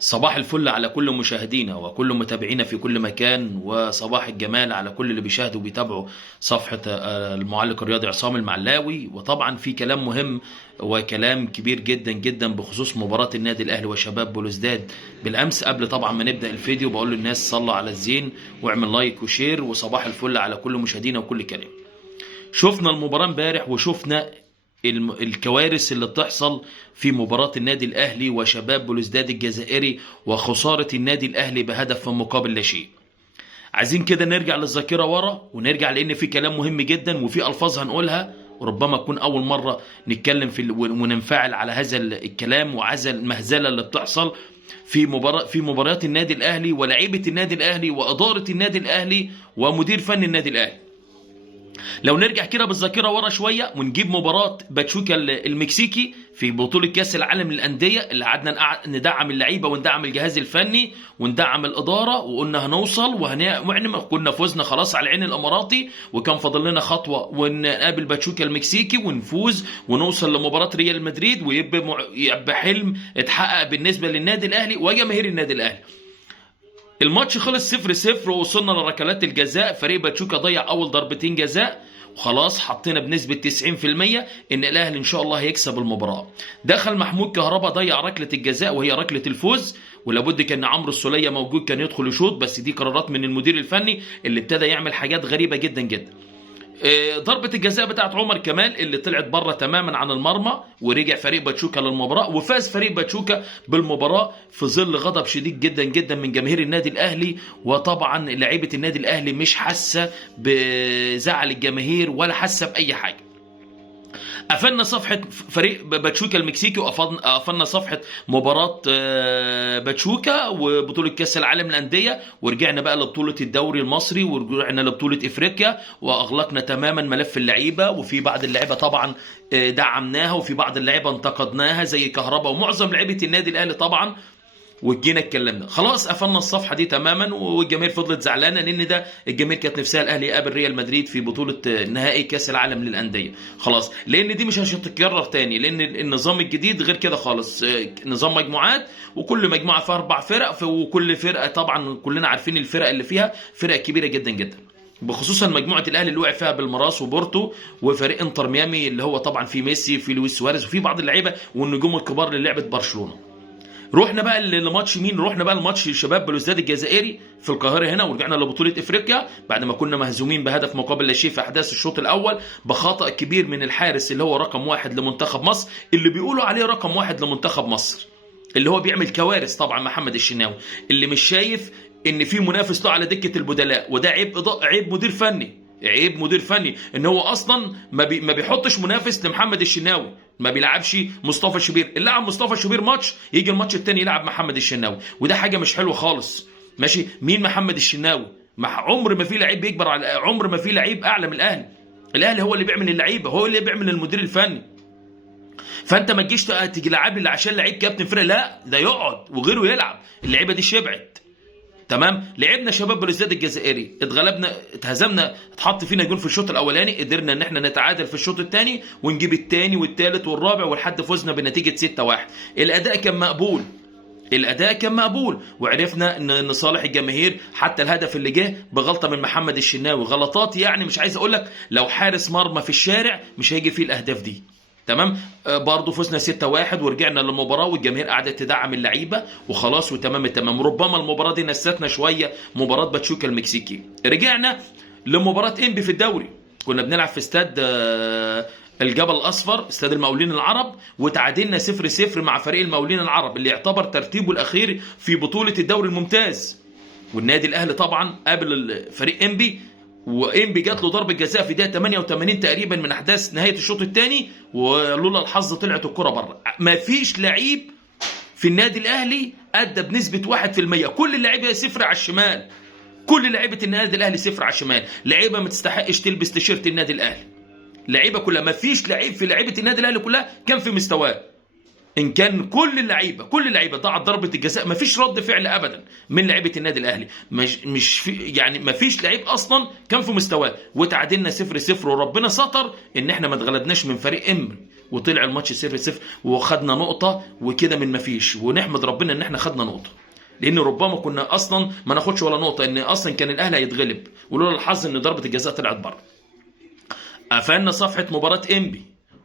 صباح الفل على كل مشاهدينا وكل متابعينا في كل مكان، وصباح الجمال على كل اللي بيشاهدوا وبيتابعوا صفحة المعلق الرياضي عصام المعلاوي. وطبعا في كلام مهم وكلام كبير جدا جدا بخصوص مباراة النادي الأهلي وشباب بلوزداد بالأمس. قبل طبعا ما نبدأ الفيديو بقول للناس صلوا على الزين واعمل لايك وشير، وصباح الفل على كل مشاهدينا وكل كلام. شفنا المباراة امبارح وشفنا الكوارث اللي بتحصل في مباراة النادي الأهلي وشباب بلوزداد الجزائري، وخسارة النادي الأهلي بهدف مقابل لا شيء. عايزين كده نرجع للذاكرة ورا ونرجع، لأن في كلام مهم جدا وفي ألفاظ هنقولها وربما تكون أول مرة نتكلم وننفعل على هذا الكلام وهذا المهزلة اللي بتحصل في مباريات النادي الأهلي ولاعيبة النادي الأهلي وإدارة النادي الأهلي ومدير فني النادي الأهلي. لو نرجع كده بالذاكره ورا شويه ونجيب مباراه باتشوكا المكسيكي في بطوله كاس العالم للانديه، اللي قعدنا ندعم اللعيبه وندعم الجهاز الفني وندعم الاداره وقلنا هنوصل كنا فوزنا خلاص على العين الاماراتي، وكان فاضل لنا خطوه ونقابل باتشوكا المكسيكي ونفوز ونوصل لمباراه ريال مدريد، ويبقى حلم اتحقق بالنسبه للنادي الاهلي وجماهير النادي الاهلي. الماتش خلص 0-0 ووصلنا لركلات الجزاء. فريق باتشوكا ضيع اول ضربتين جزاء وخلاص حطينا بنسبة 90% ان الاهلي ان شاء الله هيكسب المباراة. دخل محمود كهربا ضيع ركلة الجزاء وهي ركلة الفوز، ولابد كان عمرو السولية موجود كان يدخل يشوط، بس دي قرارات من المدير الفني اللي ابتدى يعمل حاجات غريبة جدا جدا. ضربة الجزاء بتاعت عمر كمال اللي طلعت بره تماما عن المرمى، ورجع فريق باتشوكا للمباراة وفاز فريق باتشوكا بالمباراة في ظل غضب شديد جدا جدا من جماهير النادي الأهلي. وطبعا لعيبة النادي الأهلي مش حاسة بزعل الجماهير ولا حاسة بأي حاجة. قفلنا صفحة فريق باتشوكا المكسيكي وقفلنا صفحة مباراة باتشوكا وبطولة كأس العالم للأندية، ورجعنا بقى لبطولة الدوري المصري ورجعنا لبطولة إفريقيا، وأغلقنا تماما ملف اللعيبة. وفي بعض اللعيبة طبعا دعمناها وفي بعض اللعيبة انتقدناها زي كهربا ومعظم لعيبة النادي الأهلي طبعا، وجينا اتكلمنا. خلاص قفلنا الصفحه دي تماما، والجماهير فضلت زعلانه لان ده الجماهير كانت نفسها الاهلي يقابل ريال مدريد في بطوله نهائي كاس العالم للانديه. خلاص لان دي مش هتتكرر تاني، لان النظام الجديد غير كده خالص، نظام مجموعات وكل مجموعه فيها 4 فرق، وكل فرقه طبعا كلنا عارفين الفرق اللي فيها فرق كبيره جدا جدا، بخصوصا مجموعه الاهلي اللي وقع فيها بالمراس وبورتو وفريق انتر ميامي اللي هو طبعا في ميسي في لويس سواريز وفي بعض اللعيبه والنجوم الكبار للعبه برشلونه. رحنا بقى لماتش مين؟ رحنا بقى لماتش شباب بلوزداد الجزائري في القاهره هنا، ورجعنا لبطوله افريقيا بعد ما كنا مهزومين بهدف مقابل لا شيء في احداث الشوط الاول بخطا كبير من الحارس اللي هو رقم 1 لمنتخب مصر، اللي بيقولوا عليه رقم 1 لمنتخب مصر، اللي هو بيعمل كوارث طبعا محمد الشناوي، اللي مش شايف ان في منافس له على دكه البدلاء، وده عيب مدير فني. عيب مدير فني ان هو اصلا ما بيحطش منافس لمحمد الشناوي، ما بيلعبش مصطفى شوبير. اللي لعب مصطفى شوبير ماتش يجي الماتش التاني يلعب محمد الشناوي، وده حاجه مش حلوه خالص. ماشي، مين محمد الشناوي؟ عمر ما في لعيب بيكبر على عمر ما في لعيب اعلى من الاهلي. الاهلي هو اللي بيعمل اللعيبه، هو اللي بيعمل المدير الفني. فانت ما تجيش تيجي لعب لي عشان لعيب كابتن فرقه، لا ده يقعد وغيره يلعب. اللعيبه دي شبعت تمام. لعبنا شباب بلوزداد الجزائري، اتغلبنا اتهزمنا، اتحط فينا جول في الشوط الاولاني، قدرنا ان احنا نتعادل في الشوط الثاني ونجيب الثاني والثالث والرابع ولحد فوزنا بنتيجه 6-1. الاداء كان مقبول، وعرفنا ان صالح الجماهير حتى الهدف اللي جه بغلطه من محمد الشناوي، غلطات يعني مش عايز اقول لك لو حارس مرمى في الشارع مش هيجي فيه الاهداف دي تمام. برضه فزنا 6-1 ورجعنا للمباراه والجماهير قعدت تدعم اللعيبه وخلاص وتمام التمام. ربما المباراه دي نستنا شويه مباراه باتشوكا المكسيكي. رجعنا لمباراه انبي في الدوري، كنا بنلعب في استاد الجبل الاصفر، استاد المقاولين العرب، وتعادلنا 0-0 مع فريق المقاولين العرب اللي يعتبر ترتيبه الاخير في بطوله الدوري الممتاز. والنادي الاهلي طبعا قابل فريق انبي، وانبي جات له ضربه جزاء في دقيقه 88 تقريبا من احداث نهايه الشوط الثاني، ولولا الحظ طلعت الكره بره. مفيش لعيب في النادي الاهلي ادى بنسبه 1%، كل اللعيبه صفر على الشمال، كل لعيبه النادي الاهلي صفر على الشمال، لعيبه ما تستحقش تلبس تيشيرت النادي الاهلي، لعيبه كلها. مفيش لعيب في لعيبه النادي الاهلي كلها كان في مستواه، ان كان كل اللعيبه ضاعت ضربه الجزاء، مفيش رد فعل ابدا من لعيبه النادي الاهلي، مش في يعني مفيش لعيب اصلا كان في مستواه، وتعادلنا 0-0 وربنا ستر ان احنا ما اتغلبناش من فريق وطلع الماتش 0-0 وخدنا نقطه وكده من مفيش، ونحمد ربنا ان احنا خدنا نقطه، لان ربما كنا اصلا ما ناخدش ولا نقطه، ان اصلا كان الاهلي هيتغلب، ولولا الحظ ان ضربه الجزاء طلعت بره. قفلنا صفحه مباراه انبي،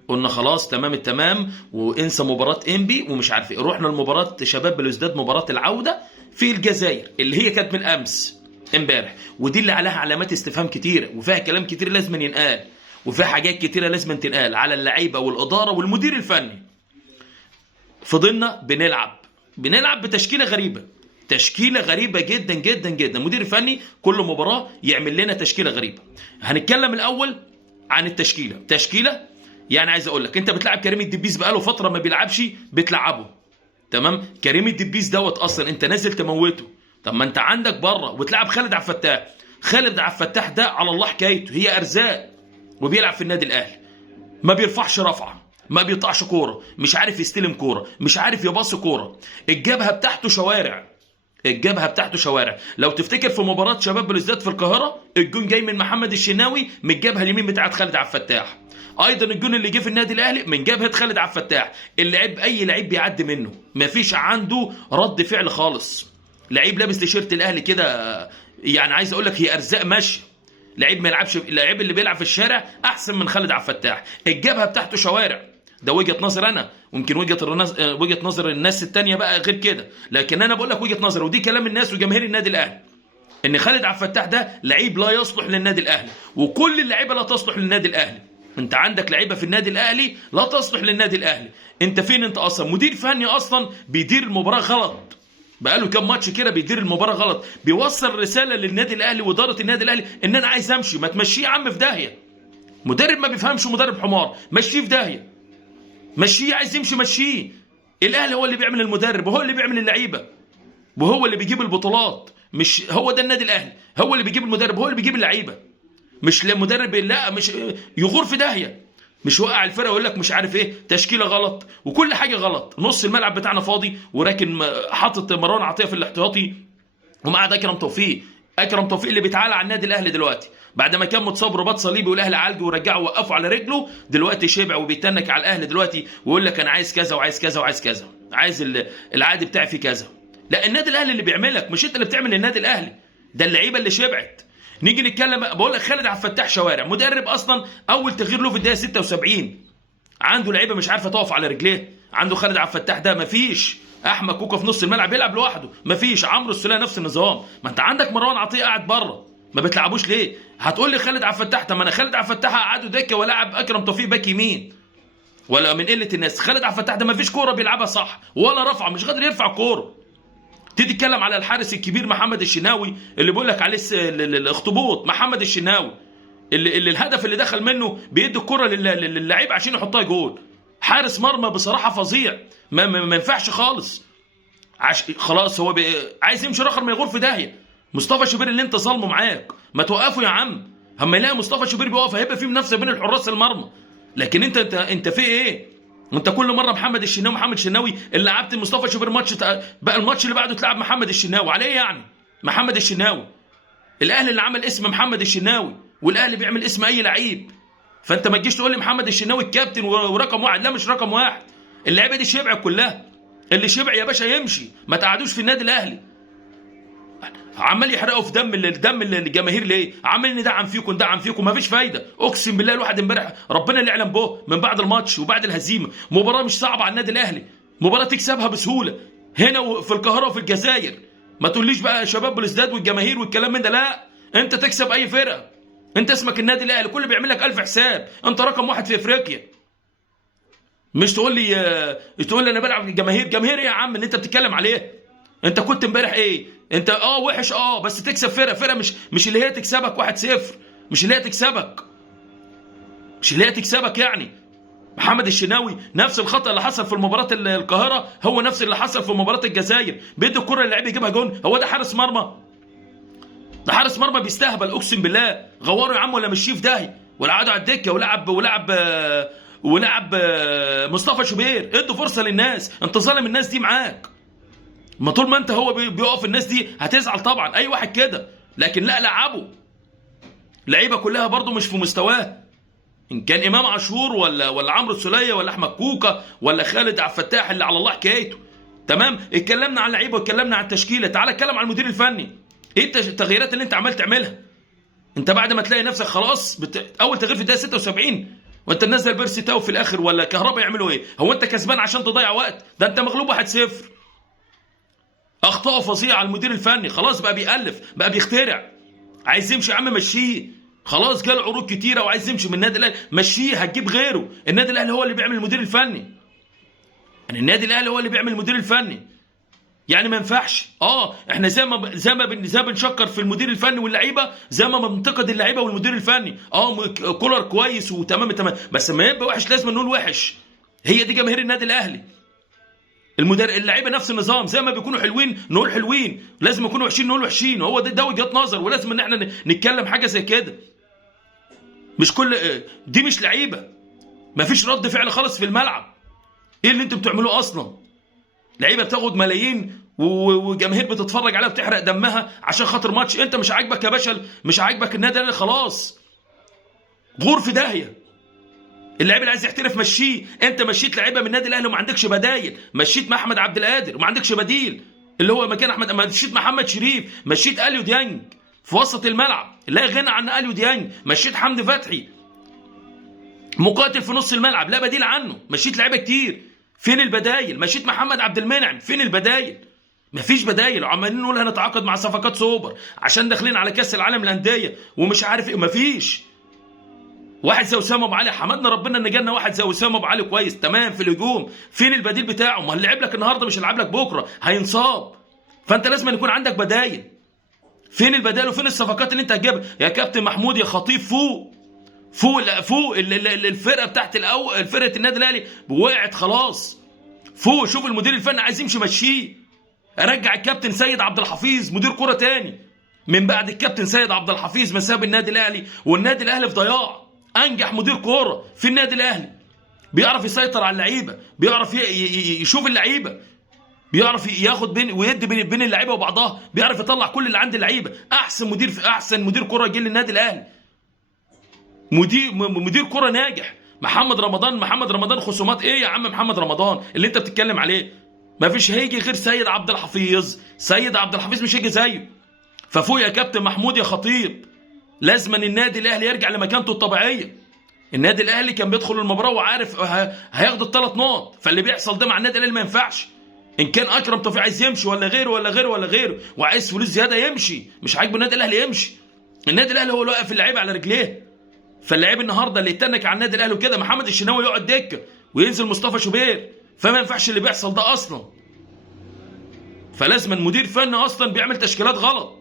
قلنا خلاص تمام التمام وانسى مباراه انبي ومش عارف ايه. رحنا لمباراه شباب بلوزداد، مباراه العوده في الجزائر اللي هي كانت من امس امبارح، ودي اللي عليها علامات استفهام كتيره، وفيها كلام كتير لازم ينقال، وفيها حاجات كتيره لازم تنقال على اللعيبه والاداره والمدير الفني. فضلنا بنلعب بتشكيله غريبه، تشكيله غريبه جدا جدا جدا. المدير الفني كل مباراه يعمل لنا تشكيله غريبه. هنتكلم الاول عن التشكيله. تشكيله يعني عايز اقول لك، انت بتلعب كريم الدبيس بقاله فتره ما بيلعبش، بتلعبه تمام. كريم الدبيس دوت اصلا انت نازل تموته. طب ما انت عندك بره وتلعب خالد عبد الفتاح. خالد عبد الفتاح ده على الله حكايته، هي ارزاق، وبيلعب في النادي الاهلي، ما بيرفعش رفعه، ما بيقطعش كوره، مش عارف يستلم كوره، مش عارف يباص كوره. الجبهه بتاعته شوارع، الجبهه بتاعته شوارع. لو تفتكر في مباراه شباب بلوزداد في القاهره، الجون جاي من محمد الشناوي من الجبهه اليمين بتاعت خالد عبد الفتاح. ايضا الجون اللي جه في النادي الاهلي من جبهه خالد عبد الفتاح. اللعيب اي لعيب بيعدي منه مفيش عنده رد فعل خالص. لعيب لابس تيشيرت الاهلي كده، يعني عايز اقول لك هي ارزاق ماشيه. لعيب ما يلعبش، اللعيب اللي بيلعب في الشارع احسن من خالد عبد الفتاح. الجبهه بتاعته شوارع، ده وجهه نظر انا، ويمكن وجهه نظر الناس التانية بقى غير كده، لكن انا بقول لك وجهه نظر، ودي كلام الناس وجماهير النادي الاهلي، ان خالد عبد الفتاح ده لعيب لا يصلح للنادي الاهلي، وكل اللعيبه لا تصلح للنادي الاهلي. انت عندك لعيبه في النادي الاهلي لا تصلح للنادي الاهلي. انت فين انت اصلا؟ مدير فني اصلا بيدير المباراه غلط، بقاله كام ماتش كده بيدير المباراه غلط، بيوصل رساله للنادي الاهلي واداره النادي الاهلي ان انا عايز امشي. ما تمشيه يا عم في داهيه. مدرب ما بيفهمش، مدرب حمار، مشيه في داهيه. مشيه، عايز يمشي مشيه. الاهلي هو اللي بيعمل المدرب، وهو اللي بيعمل اللعيبه، وهو اللي بيجيب البطولات. مش هو ده النادي الاهلي؟ هو اللي بيجيب المدرب، هو اللي بيجيب اللعيبه، مش المدرب. لا مش يغور في داهيه، مش وقع الفرقه ويقول لك مش عارف ايه، تشكيله غلط وكل حاجه غلط. نص الملعب بتاعنا فاضي، وراكن حاطط مروان عطيه في الاحتياطي، ومقعد اكرم توفيق. اكرم توفيق اللي بيتعالى على النادي الاهلي دلوقتي بعد ما كان متصاب رباط صليبي، والاهلي عالجه ورجعه ووقفه على رجله، دلوقتي شبع وبيتنك على الاهلي دلوقتي، ويقول لك انا عايز كذا وعايز كذا وعايز كذا، عايز العادي بتاعي في كذا. لا، النادي الاهلي اللي بيعملك، مش انت اللي بتعمل للنادي الاهلي. ده اللعيبه اللي شبعت. نيجي نتكلم، بقول لك خالد عبد الفتاح شوارع، مدرب اصلا اول تغيير له في الدقيقه 76، عنده لعيبه مش عارفه تقف على رجليه. عنده خالد عبد الفتاح ده مفيش. احمد كوكا في نص الملعب بيلعب لوحده، مفيش. عمرو السوليه نفس النظام. ما انت عندك مروان عطيه قاعد بره، ما بتلعبوش ليه؟ هتقول لي خالد عبد الفتاح، طب ما انا خالد عبد الفتاح قعده دكه ولاعب اكرم توفيق باك يمين، ولا من قله الناس. خالد عبد الفتاح ده مفيش كوره بيلعبها صح، ولا رفعه، مش قادر يرفع الكوره. تيجي تتكلم على الحارس الكبير محمد الشناوي اللي بيقول لك عليه الاخطبوط، محمد الشناوي اللي الهدف اللي دخل منه بيدي الكره للعيب عشان يحطها جول. حارس مرمى بصراحه فظيع، ما ينفعش خالص. خلاص هو عايز يمشي رخر، ما يغور في داهيه. مصطفى شوبير اللي انت ظالمه معاك، ما توقفه يا عم. اما يلاقي مصطفى شوبير بيقف هيبقى في منافسه بين الحراس المرمى. لكن انت في ايه؟ وانت كل مره محمد الشناوي اللي لعبت مصطفى شوبير ماتش، بقى الماتش اللي بعده تلعب محمد الشناوي عليه. يعني محمد الشناوي، الاهلي اللي عمل اسم محمد الشناوي، والاهلي بيعمل اسم اي لعيب. فانت ما تجيش تقول لي محمد الشناوي الكابتن ورقم واحد. لا، مش رقم واحد. اللعيبه دي شبعت كلها. اللي شبع يا باشا يمشي، ما تقعدوش في النادي الاهلي. عمال يحرقوا في دم الجماهير ليه؟ عمال ندعم فيكم، ما فيش فايده. اقسم بالله الواحد امبارح ربنا اللي يعلم به من بعد الماتش وبعد الهزيمه، مباراه مش صعبه على النادي الاهلي، مباراه تكسبها بسهوله هنا في القاهره وفي الجزائر. ما تقوليش بقى شباب بلوزداد والجماهير والكلام من ده، لا. انت تكسب اي فرقه، انت اسمك النادي الاهلي، كل بيعمل لك 1000 حساب. انت رقم واحد في افريقيا. مش تقول لي انا بلعب جماهير ايه يا عم اللي انت بتتكلم عليه؟ انت كنت امبارح ايه؟ انت وحش، بس تكسب فرقه مش اللي هي تكسبك 1-0، مش اللي هي تكسبك يعني. محمد الشناوي نفس الخطأ اللي حصل في مباراة القاهرة هو نفس اللي حصل في مباراة الجزائر، بيدي الكرة للعيب يجيبها جون. هو ده حارس مرمى؟ ده حارس مرمى بيستهبل اقسم بالله. غوره يا عم، ولا مشيه في داهيه، ولا قعدوا على الدكه، ولعب مصطفى شوبير. ادوا فرصه للناس. انت ظالم الناس دي معاك. ما طول ما انت هو بيقف الناس دي هتزعل طبعا، اي واحد كده. لكن لا، لعبه لعيبه كلها برضو مش في مستواه. ان كان امام عاشور ولا عمرو السوليه ولا احمد كوكا ولا خالد عبد الفتاح اللي على الله حكايته. تمام، اتكلمنا عن اللعيبه واتكلمنا عن التشكيله، تعال اتكلم عن المدير الفني. ايه التغييرات اللي انت عمال تعملها؟ انت بعد ما تلاقي نفسك خلاص اول تغيير في الدقيقه 76 وانت منزل بيرسي تاو في الاخر ولا كهربا، يعملوا ايه؟ هو انت كسبان عشان تضيع وقت؟ ده انت مغلوب 1-0. اخطاء فظيعه على المدير الفني، خلاص بقى بيألف، بقى بيخترع. عايز يمشي يا عم مشيه، خلاص جاله عروض كتيره وعايز يمشي من النادي الاهلي، مشيه، هتجيب غيره. النادي الاهلي هو اللي بيعمل المدير الفني، يعني النادي الاهلي هو اللي بيعمل المدير الفني. يعني ما ينفعش احنا زي ما بنشكر في المدير الفني واللعيبه، زي ما بننتقد اللعيبه والمدير الفني. كولر كويس وتمام تمام، بس لما يبقى وحش لازم نقول وحش. هي دي جماهير النادي الاهلي. اللعيبه نفس النظام، زي ما بيكونوا حلوين نقول حلوين، لازم يكونوا وحشين نقول وحشين. هو ده وجهه نظر، ولازم ان احنا نتكلم حاجه زي كده. مش كل دي مش لعيبه، مفيش رد فعل خالص في الملعب. ايه اللي انتوا بتعملوه اصلا؟ لعيبه بتاخد ملايين وجماهير بتتفرج عليها بتحرق دمها عشان خاطر ماتش. انت مش عاجبك يا باشا، مش عاجبك النادي الاهلي، خلاص غور في داهيه. اللاعب اللي عايز يحترف مشيه. انت مشيت لعيبه من النادي الاهلي وما عندكش بدايل، مشيت محمد عبد القادر وما عندكش بديل اللي هو مكان احمد، مشيت محمد شريف، مشيت اليو ديانج في وسط الملعب لا غنى عن اليو ديانج، مشيت حمدي فتحي مقاتل في نص الملعب لا بديل عنه، مشيت لعيبه كتير. فين البدايل؟ مشيت محمد عبد المنعم، فين البدايل؟ مفيش بدايل. وعمالين نقول هنتعاقد مع صفقات سوبر عشان داخلين على كاس العالم للانديه ومش عارف ايه، مفيش. واحد زي اسامه ابو علي، حمدنا ربنا ان جالنا واحد زي اسامه ابو علي كويس تمام في الهجوم، فين البديل بتاعه؟ ما اللي لعب لك النهارده مش هيلعب لك بكره، هينصاب. فانت لازم يكون عندك بدايل. فين البدايل وفين الصفقات اللي انت هتجيبها يا كابتن محمود يا خطيب؟ فوق الفرقه بتاعت فرقه النادي الاهلي وقعت خلاص. فوق، شوف المدير الفني عايز يمشي مشيه. رجع الكابتن سيد عبد الحفيظ مدير كرة تاني من بعد الكابتن سيد عبد الحفيظ ما ساب النادي الاهلي، والنادي الاهلي في ضياع. انجح مدير كوره في النادي الاهلي، بيعرف يسيطر على اللعيبه، بيعرف يشوف اللعيبه، بيعرف ياخد ويدي بين اللعيبه وبعضها، بيعرف يطلع كل اللي عند اللعيبه. احسن مدير كوره جه للنادي الاهلي، مدير كوره ناجح. محمد رمضان خصومات ايه يا عم؟ محمد رمضان اللي انت بتتكلم عليه ما فيش هيجي غير سيد عبد الحفيظ مش هيجي زيه. ففوق يا كابتن محمود يا خطيب، لازم ان النادي الاهلي يرجع لمكانته الطبيعيه. النادي الاهلي كان بيدخل المباراه وعارف هياخد ال3 نقط، فاللي بيحصل ده مع النادي الاهلي ما ينفعش. ان كان اكرم توفيق عايز يمشي ولا غيره وعايز فلوس زياده يمشي، مش عاجبه النادي الاهلي يمشي. النادي الاهلي هو اللي واقف اللعيبه على رجليه. فاللاعب النهارده اللي يتنك على النادي الاهلي وكده، محمد الشناوي يقعد دكه وينزل مصطفى شوبير، فما ينفعش اللي بيحصل ده اصلا. فلازم المدير فني اصلا بيعمل تشكيلات غلط.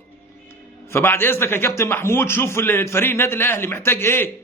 فبعد اذنك يا كابتن محمود، شوف الفريق النادي الاهلي محتاج ايه،